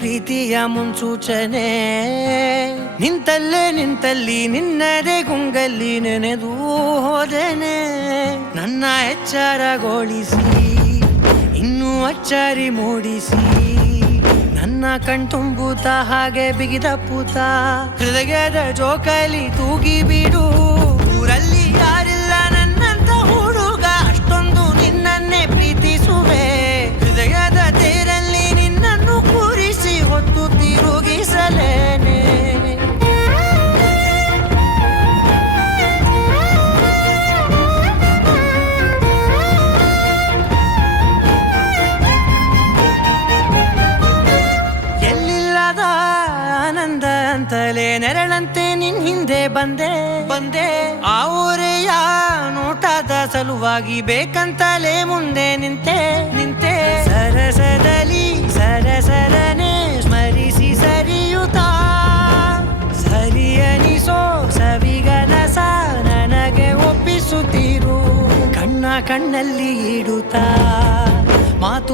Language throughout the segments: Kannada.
ಪ್ರೀತಿಯ ಮುನ್ಸೂಚನೆ ನಿಂತಲ್ಲಿ ನಿನ್ನದೇ ಗುಂಗಲ್ಲಿ ನೆನೆದು ಹೋದನೆ ನನ್ನ ಎಚ್ಚರಗೊಳಿಸಿ ಇನ್ನೂ ಅಚ್ಚರಿ ಮೂಡಿಸಿ ನನ್ನ ಕಣ್ತುಂಬುತ್ತ ಹಾಗೆ ಬಿಗಿದಪ್ಪುತ್ತ ಹೃದಯದ ಜೋಕಾಲಿ ತೂಗಿ ಬಿಡು ಊರಲ್ಲಿ ಯಾರಿಲ್ಲ ನನ್ನಂತ ಹುಡುಗ ಅಷ್ಟೊಂದು ನಿನ್ನನ್ನೇ ಪ್ರೀತಿಸುವೆ ಹೃದಯದ ತೇರಲ್ಲಿ ನಿನ್ನನ್ನು ಕೂರಿಸಿ ಹೊತ್ತು ತಿರುಗಿಸಲೇನೆ ಎಲ್ಲಿಲ್ಲದ ಆನಂದ ಅಂತಲೇ ನೆರಳಂತೆ ನಿನ್ ಹಿಂದೆ ಬಂದೆ ಆ ಊರೆಯ ನೋಟದ ಸಲುವಾಗಿ ಬೇಕಂತಲೇ ಮುಂದೆ ನಿಂತೆ ಸರಸದಲ್ಲಿ ಸರಸರನೆ ಸ್ಮರಿಸಿ ಸರಿಯುತ್ತಾ ಸರಿಯನಿಸೋ ಸವಿಗನಸ ನನಗೆ ಒಪ್ಪಿಸುತ್ತೀರು ಕಣ್ಣಲ್ಲಿ ಇಡುತ್ತಾ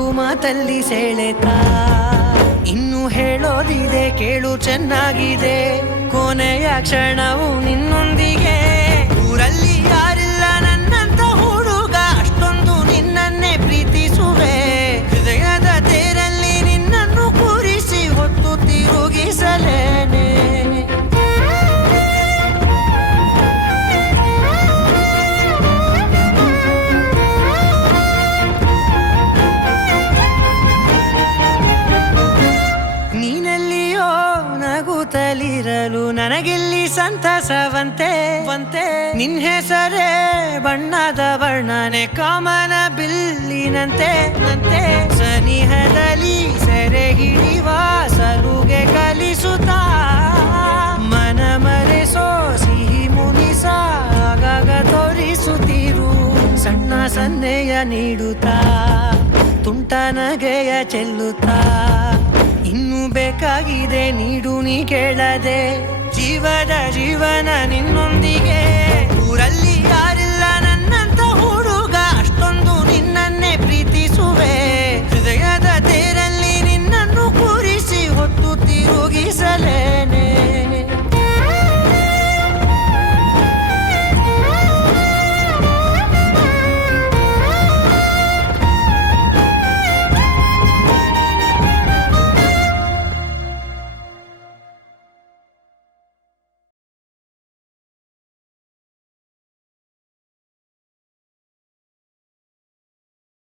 ಮಾತಲ್ಲಿ ಸೆಳೆತಾ ಇನ್ನು ಹೇಳೋದಿದೆ ಕೇಳು ಚೆನ್ನಾಗಿದೆ ಕೊನೆಯ ಕ್ಷಣವು ನಿನ್ನೊಂದಿಗೆ ಊರಲ್ಲಿ ಯಾರಿಲ್ಲ ನನ್ನಂತ ಹುಡುಗ ಅಷ್ಟೊಂದು ನಿನ್ನನ್ನೇ ಪ್ರೀತಿಸುವೆ ಹೃದಯದ ತೇರಲ್ಲಿ ನಿನ್ನನ್ನು ಕೂರಿಸಿ ಹೊತ್ತು ತಿರುಗಿಸಲೇನೆ ನೀನೆಲ್ಲಿಯೋ ನಗುತ್ತಲಿರಲು ನನಗಿಲ್ಲಿ ಸಂತಸವಂತೆ ನಿನ್ ಹೆಸರೇ ಬಣ್ಣದ ವರ್ಣನೆ ಕಾಮನ ಬಿಲ್ಲಿನಂತೆ ಸನಿಹದಲ್ಲಿ ಸೆರೆ ಹಿಡಿಯುವ ಸಲುಗೆ ಕಲಿಸುತ್ತಾ ಮನ ಮರೆಸೋ ಸಿಹಿ ಮುನಿಸ ಆಗಾಗ ತೋರಿಸುತ್ತಿರು ಸಣ್ಣ ಸನ್ನೆಯ ನೀಡುತ್ತಾ ತುಂಟ ನಗೆಯ ಚೆಲ್ಲುತ್ತಾ ಇನ್ನು ಬೇಕಾಗಿದೆ ನೀಡು ನೀ ಕೇಳದೆ ಜೀವನ ನಿನ್ನೊಂದಿಗೆ ಊರಲ್ಲಿ